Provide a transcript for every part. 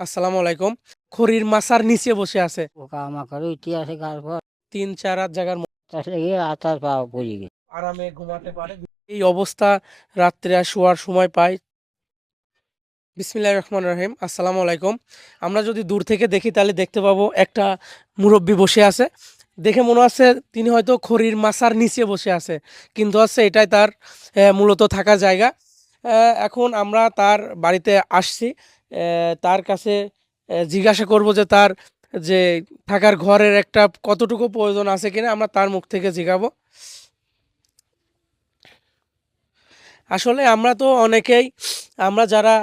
আসসালামু আলাইকুম। খড়ির মাসার নিচে বসে আছে। পোকামাকড় ইতিহাসে তারপর তিন চার রাত জায়গার মধ্যে আতার পাওয়া পড়ে গেছে। আরামে ঘুমাতে পারে। এই অবস্থা রাত্রে আর শোয়ার সময় পায়। বিসমিল্লাহির রহমান রহিম। আসসালামু আলাইকুম। আমরা যদি দূর থেকে দেখি তাহলে দেখতে পাবো একটা মুরব্বী বসে আছে। দেখে মনে হচ্ছে তিনি হয়তো খড়ির মাসার নিচে বসে আছে। কিন্তু হচ্ছে এটাই তার মূলত থাকা জায়গা। এখন আমরা তার বাড়িতে আসছি। তার কাছে জিজ্ঞাসা করব যে তার, যে থাকার ঘরের একটা কতটুকু প্রয়োজন আছে কিনা, আমরা তার মুখ থেকে জিগাবো। আসলে আমরা তো অনেকেই, আমরা যারা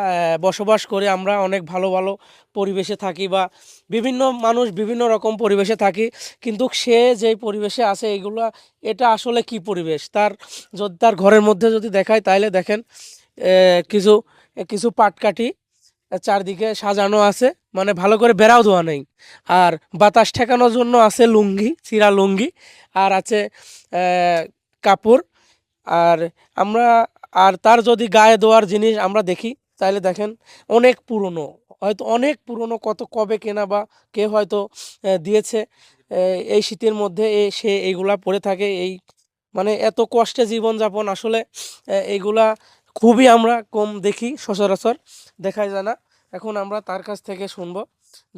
বসবাস করি, আমরা অনেক ভালো ভালো পরিবেশে থাকি বা বিভিন্ন মানুষ বিভিন্ন রকম পরিবেশে থাকি, কিন্তু সে যেই পরিবেশে আছে এগুলো, এটা আসলে কি পরিবেশ? তার যদি, তার ঘরের মধ্যে যদি দেখায় তাহলে দেখেন কিছু কিছু পাটকাঠি চারদিকে সাজানো আছে মানে ভালো করে বেড়াও দেওয়া নেই। আর বাতাস ঠেকানোর জন্য আছে লুঙ্গি, চিরা লুঙ্গি, আর আছে কাপড়। আর আমরা, আর তার যদি গায়ে দেওয়ার জিনিস আমরা দেখি, তাহলে দেখেন অনেক পুরনো। হয়তো অনেক পুরনো কত কবে কেনা বা কে হয়তো দিয়েছে এই শীতের মধ্যে সে এইগুলা পরে থাকে। এই মানে এত কষ্টে জীবনযাপন আসলে এইগুলা খুবই আমরা কম দেখি সচরাচর দেখাই যায় না। এখন আমরা তার কাছ থেকে শুনব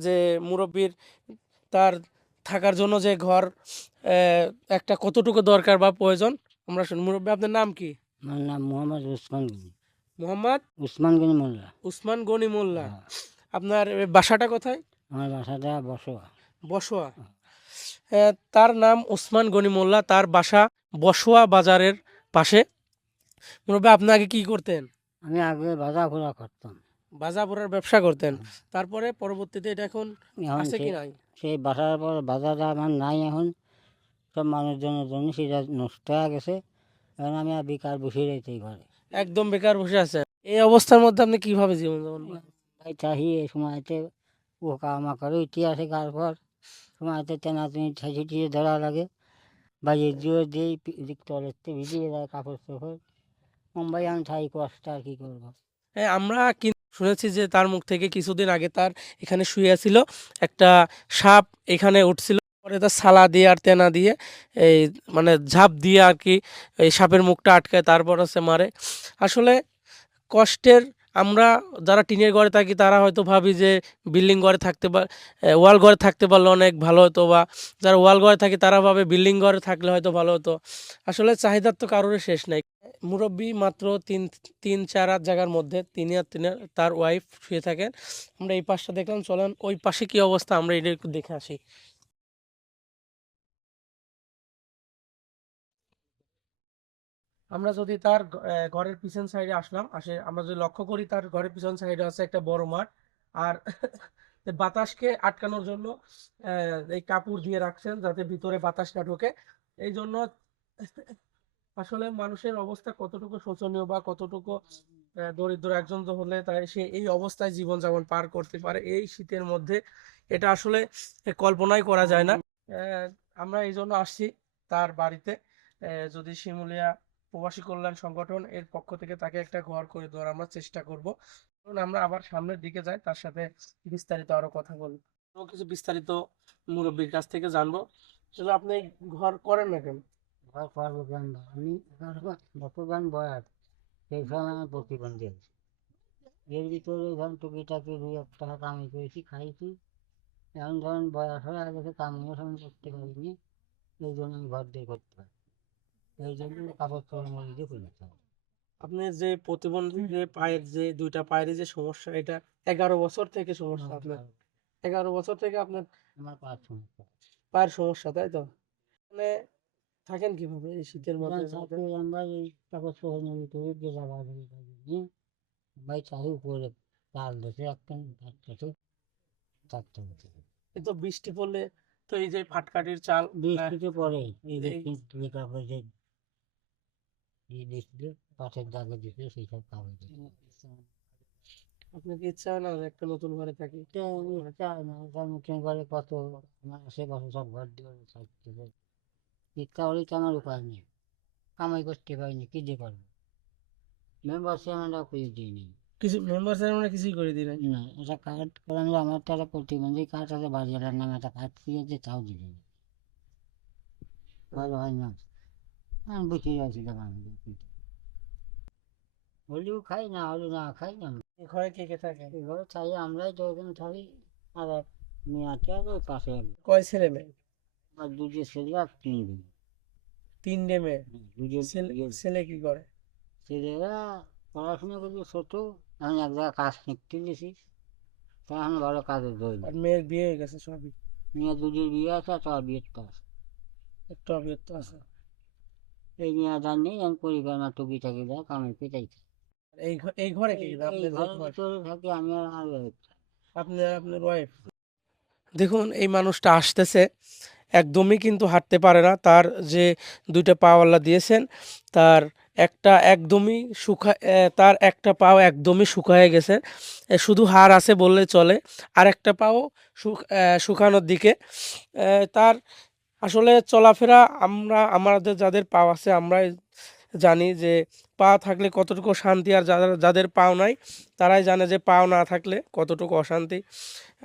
যে মুরব্বীর তার থাকার জন্য যে ঘর একটা কতটুকু দরকার বা প্রয়োজন আমরা শুনি মুরব্বী আপনার নাম কি? আমার নাম মোহাম্মদ উসমান গনি। মোহাম্মদ? উসমান গনি মোল্লা। উসমান গনি মোল্লা। হ্যাঁ। আপনার বাসাটা কোথায়? আমার বাসাটা বসোয়া। বসোয়া। তার নাম উসমান গনি মোল্লা তার বাসা বসোয়া বাজারের পাশে। মুরব্বী আপনি আগে কি করতেন? আমি আগে বাজা ঘোরা করতাম। বাজাপুরের ব্যবসা করতেন। তারপরে পরবর্তীতে এটা এখন এখন আছে কি সে- নাই? সেই বাসার পর বাজারটা আমার নাই এখন। সব মানুষজনের জন্য সেটা নষ্ট হয়ে গেছে। এখন আমি আর বেকার বসে রয়েছি ঘরে। একদম বেকার বসে আছে এই অবস্থার মধ্যে আপনি কীভাবে জীবনযাপন করেন? তাই চাহি এই সময়তে পোকামাকড় ইতিহাসে তারপর সময়তে তেনা তুমি ছিটিয়ে ধরা লাগে। বা যে জোর দিয়েই টয়লেটতে ভিজিয়ে দেয় কাপড় চোপড়। মুম্বাই আমি থাই কষ্ট আর কি করব? হ্যাঁ আমরা শুনেছি যে তার মুখ থেকে কিছুদিন আগে তার এখানে শুয়ে ছিল একটা সাপ এখানে উঠছিল, পরে তার সালা দিয়ে আর তেনা দিয়ে, এই মানে ঝাঁপ দিয়ে আর কি এই সাপের মুখটা আটকায়, তারপর হচ্ছে মারে। আসলে কষ্টের, আমরা যারা টিনের ঘরে থাকি, তারা হয়তো ভাবি যে বিল্ডিং ঘরে থাকতে পার ওয়াল ঘরে থাকতে পারলে অনেক ভালো হতো, বা যারা ওয়াল ঘরে থাকি, তারা ভাবে বিল্ডিং ঘরে থাকলে হয়তো ভালো হতো। আসলে চাহিদার তো কারোর শেষ নাই। মুরব্বী মাত্র তিন তিন, চার হাত জায়গার মধ্যে তিনি আর তিনি তার ওয়াইফ শুয়ে থাকেন। আমরা এই পাশটা দেখলাম, চলেন ওই পাশে কি অবস্থা আমরা এটা একটু দেখে আসি। আমরা যদি তার ঘরের পিছন সাইডে আসলাম, আসে আমরা যদি লক্ষ্য করি তার ঘরের পিছন সাইডে আছে একটা বড় মাঠ। আর বাতাসকে আটকানোর জন্য এই কাপড় দিয়ে রাখছেন যাতে ভিতরে বাতাস না ঢোকে। এই জন্য আসলে মানুষের অবস্থা কতটুকু শোচনীয় বা কতটুকু দরিদ্র একজন তো হলে তাই সে এই অবস্থায় জীবনযাপন পার করতে পারে, এই শীতের মধ্যে এটা আসলে কল্পনাই করা যায় না। আমরা এই জন্য আসছি তার বাড়িতে। যদি শিমুলিয়া প্রবাসী কল্যাণ সংগঠন এর পক্ষ থেকে তাকে একটা ঘর করে দেওয়ার আমরা চেষ্টা করব। আমরা আবার সামনের দিকে যাই, তার সাথে বিস্তারিত আরও কথা বলব। কিছু বিস্তারিত মুরব্বীর কাছ থেকে জানব। আপনি ঘর করেন না কেন? আমি বর্তমান বয়স সেই সময় আমি প্রতিবন্ধী আছি। এর ভিতরে ধরেন টুকিটাকি দুই এক টাকা কামাই করেছি খাইছি। এখন ধরেন বয়স হয়ে সময় করতে পারিনি। এই জন্য আমি ঘর দিয়ে করতে পারি। এই জন্য কাপড় চোপড় মধ্যে দিয়ে আপনি যে প্রতিবন্ধী যে পায়ের যে দুইটা পায়ের যে সমস্যা এটা এগারো বছর থেকে সমস্যা আপনার। এগারো বছর থেকে আপনার আমার পাঁচ সমস্যা। পায়ের সমস্যা তাই তো? মানে থাকেন কীভাবে? এই শীতের মধ্যে আমরা এই চোপড় মধ্যে দিয়ে যে যাওয়া নিয়ে। ভাই চাল দিতে একখান থাকতে থাকতে হচ্ছে এই তো বৃষ্টি পড়লে তো এই যে ফাটকাটির চাল বৃষ্টিতে পড়ে। এই যে কাপড় যে এই দিচ্ছিল পাশের দাগে দিচ্ছে সেই সব কাপড় দিচ্ছে আপনার কি ইচ্ছা হয় না একটা নতুন ঘরে থাকি? চাই না মুখে করে কত আমার আশেপাশে সব ঘর দিয়ে থাকতে ইচ্ছা হলেই তো আমার উপায় নেই। কামাই করতে পারিনি কি দিয়ে করব? মেম্বার চেয়ারম্যানরা করে দিইনি কিছু মেম্বার সেরেমনি কিছুই করে দিলেন না এটা কার্ড করানো আমার তো একটা প্রতিবন্ধী কার্ড আছে বাজারের নামে একটা কার্ড দিয়েছে তাও দিলে না। ভালো হয় না। আমি বুঝে যাচ্ছি দোকান হলেও খাই না হলে না খাই না। ঘরে কে কে থাকে? এবারে চাই আমরাই দুজন থাকি আর এক মেয়ে আছে আর ওই পাশে কয় ছেলে মেয়ে? আর দুটো ছেলে আর তিন মেয়ে। তিনটে মেয়ে ছেলে কি করে? ছেলেরা পড়াশোনা করছে ছোট এখন এক জায়গায় কাজ শিখতে গেছি তা এখন ভালো কাজে ধরি আর মেয়ের বিয়ে হয়ে গেছে সবই? মেয়ে দুটোর বিয়ে আছে আর তার বিয়ের কাজ একটু অবিয়ত আছে? এই মেয়ে যার নেই আমি পরিকল্পনা টুকি টাকি দেয় কামে পেটাই এই এই ঘরে কে? আপনার থাকি আমি আর আমার wife। আপনি আর আপনার ওয়াইফ দেখুন এই মানুষটা আসতেছে একদমই কিন্তু হাঁটতে পারে না। তার যে দুইটা পা আল্লাহ দিয়েছেন, তার একটা একদমই শুকা তার একটা পাও একদমই শুকায় গেছে। শুধু হাড় আছে বললে চলে। আর একটা পাও শুক- শুকানোর দিকে। তার আসলে চলাফেরা আমরা, আমাদের যাদের পাও আছে আমরাই জানি যে পা থাকলে কতটুকু শান্তি আর যাদের যাদের পাও নাই, তারাই জানে যে পাও না থাকলে কতটুকু অশান্তি।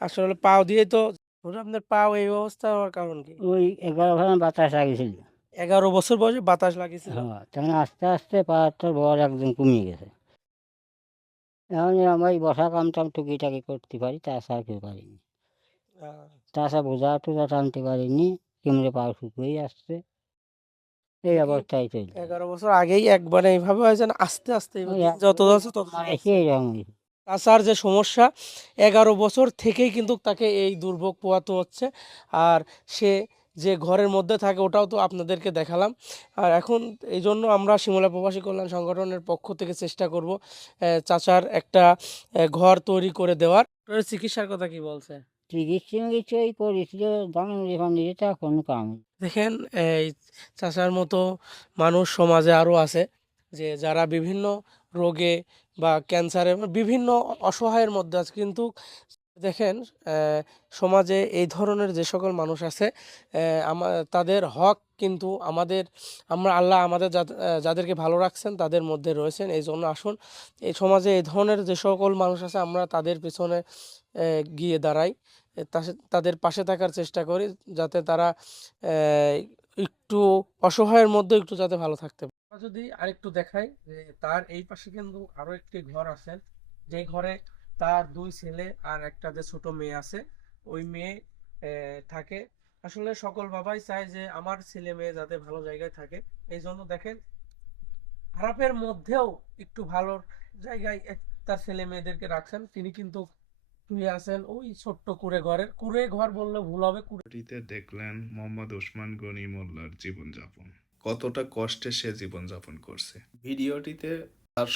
আসলে পাও দিয়ে তো আপনার পাও এই অবস্থা হওয়ার কারণ কি? ওই এগারো ভাড়া বাতাস লাগিয়েছিল। এগারো বছর বয়সে বাতাস লাগিয়েছিল? হ্যাঁ তখন আস্তে আস্তে পাহাড়টার বর একদম কমিয়ে গেছে। এখন আমি বসা কাম টাম টুকি টাকি করতে পারি তাছাড়া কেউ পারিনি। আহ, তাছাড়া বোঝা টোজা টানতে পারিনি কেমনে পা শুকিয়ে আসছে। এই অবস্থায় চলছে। এগারো বছর আগেই একবারে এইভাবে হয়েছে আস্তে আস্তে যত যাচ্ছে তত মানে যাচ্ছে। হয়েছে। তাছাড়া যে সমস্যা এগারো বছর থেকেই কিন্তু তাকে এই দুর্ভোগ পোয়াতে হচ্ছে। আর সে যে ঘরের মধ্যে থাকে ওটাও তো আপনাদেরকে দেখালাম। আর এখন এই জন্য আমরা শিমলা প্রবাসী কল্যাণ সংগঠনের পক্ষ থেকে চেষ্টা করব চাচার একটা ঘর তৈরি করে দেওয়ার। চিকিৎসার কথা কি বলছে। দেখেন এই চাচার মতো মানুষ সমাজে আরও আছে যে যারা বিভিন্ন রোগে বা ক্যান্সারে বিভিন্ন অসহায়ের মধ্যে আছে। কিন্তু দেখেন সমাজে এই ধরনের যে সকল মানুষ আছে তাদের হক কিন্তু আমাদের, আমরা আল্লাহ আমাদের যাদ- যাদেরকে ভালো রাখছেন তাদের মধ্যে রয়েছেন। এই জন্য আসুন, এই সমাজে এই ধরনের যে সকল মানুষ আছে, আমরা তাদের পিছনে গিয়ে দাঁড়াই। তাদের পাশে থাকার চেষ্টা করি, যাতে তারা একটু অসহায়ের মধ্যে একটু যাতে ভালো থাকতে আমরা যদি আরেকটু দেখাই যে তার এই পাশে কিন্তু আরও একটি ঘর আছে। যে ঘরে তার দুই ছেলে আর একটা যে ছোট মেয়ে আছে, ওই মেয়ে থাকে। আসলে সকল বাবাই চায় যে আমার ছেলে মেয়ে যাতে ভালো জায়গায় থাকে। এই জন্য দেখেন খারাপের মধ্যেও একটু ভালো জায়গায় তার ছেলে মেয়েদেরকে রাখছেন। তিনি কিন্তু আছেন ওই ছোট্ট কুড়ে ঘরের, কুড়ে ঘর বললে ভুল হবে দেখলেন মোহাম্মদ ওসমান গনি মোল্লার জীবনযাপন। কতটা কষ্টে সে জীবনযাপন করছে। ভিডিওটিতে তার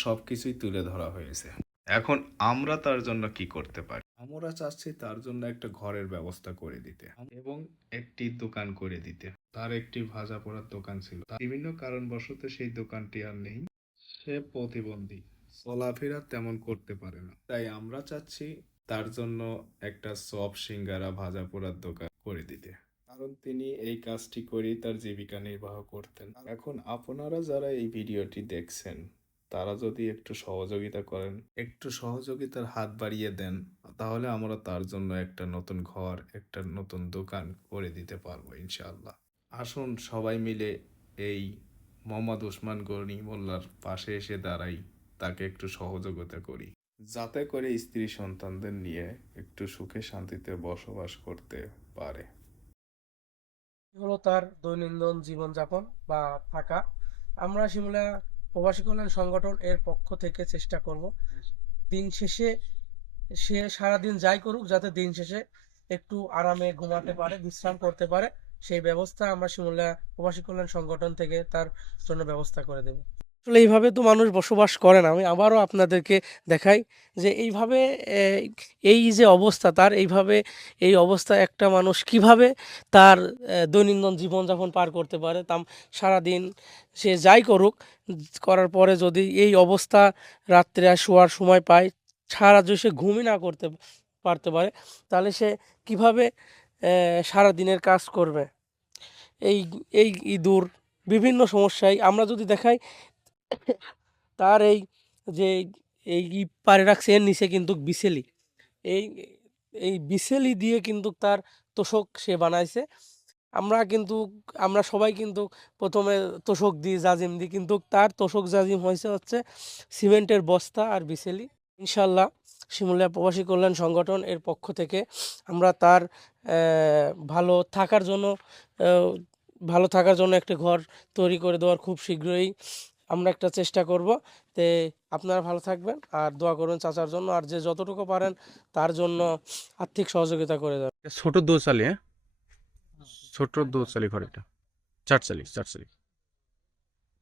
তুলে ধরা হয়েছে। এখন আমরা তার জন্য কি করতে পারি? আমরা চাচ্ছি তার জন্য একটা ঘরের ব্যবস্থা করে দিতে এবং একটি দোকান করে দিতে। তার একটি ভাজা পোড়ার দোকান ছিল। বিভিন্ন কারণবশত সেই দোকানটি আর নেই। সে প্রতিবন্ধী। চলাফেরা তেমন করতে পারে না। তাই আমরা চাচ্ছি তার জন্য একটা চপ সিঙ্গারা ভাজা পোড়ার দোকান করে দিতে। কারণ তিনি এই কাজটি করেই তার জীবিকা নির্বাহ করতেন। এখন আপনারা যারা এই ভিডিওটি দেখছেন, তারা যদি একটু সহযোগিতা করেন, একটু সহযোগিতার হাত বাড়িয়ে দেন, তাহলে আমরা তার জন্য একটা নতুন ঘর, একটা নতুন দোকান করে দিতে পারব ইনশাআল্লাহ। আসুন সবাই মিলে এই মোহাম্মদ ওসমান গনি মোল্লার পাশে এসে দাঁড়াই, তাকে একটু সহযোগিতা করি। যাতে করে স্ত্রী সন্তানদের নিয়ে একটু সুখে শান্তিতে বসবাস করতে পারে। হলো তার দৈনন্দিন জীবনযাপন বা থাকা। আমরা শিমলা প্রবাসী কল্যাণ সংগঠন এর পক্ষ থেকে চেষ্টা করব দিন শেষে সে সারাদিন যাই করুক, যাতে দিন শেষে একটু আরামে ঘুমাতে পারে, বিশ্রাম করতে পারে। সেই ব্যবস্থা আমরা শিমলা প্রবাসী কল্যাণ সংগঠন থেকে তার জন্য ব্যবস্থা করে দেব। আসলে এইভাবে তো মানুষ বসবাস করে না। আমি আবারও আপনাদেরকে দেখাই যে এইভাবে এই- যে অবস্থা তার এইভাবে এই অবস্থা একটা মানুষ কীভাবে তার দৈনন্দিন জীবনযাপন পার করতে পারে তাম সারাদিন সে যাই করুক করার পরে যদি এই অবস্থা রাত্রে আর শোয়ার সময় পায় সারা যদি সে ঘুমই না করতে পারতে পারে তাহলে সে কীভাবে আহ, সারাদিনের কাজ করবে? এই এই ইঁদুর বিভিন্ন সমস্যায় আমরা যদি দেখাই তার এই যে এই পারে রাখছে এর নিচে কিন্তু বিসেলি। এই এই বিসেলি দিয়ে কিন্তু তার তোষক সে বানাইছে। আমরা কিন্তু, আমরা সবাই কিন্তু প্রথমে তোষক দিই জাজিম দিই, কিন্তু তার তোষক জাজিম হয়েছে হচ্ছে সিমেন্টের বস্তা আর বিসেলি। ইনশাল্লাহ শিমুলিয়া প্রবাসী কল্যাণ সংগঠন এর পক্ষ থেকে আমরা তার ভালো থাকার জন্য ভালো থাকার জন্য একটা ঘর তৈরি করে দেওয়ার খুব শীঘ্রই আমরা একটা চেষ্টা করব তে আপনারা ভালো থাকবেন আর দোয়া করবেন চাচার জন্য। আর যে যতটুকু পারেন তার জন্য আর্থিক সহযোগিতা করে দেবেন এটা ছোট দোচালি হ্যাঁ? ছোট দোচালি ঘর এটা চারচালি চারচালি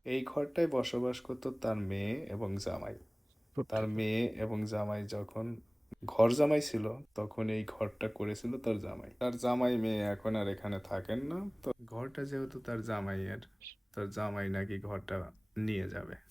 এই ঘরটায় বসবাস করতো তার মেয়ে এবং জামাই। তার মেয়ে এবং জামাই যখন ঘর জামাই ছিল তখন এই ঘরটা করেছিল তার জামাই। তার জামাই মেয়ে এখন আর এখানে থাকেন না। তো ঘরটা যেহেতু তার জামাইয়ের তার জামাই নাকি ঘরটা নিয়ে যাবে।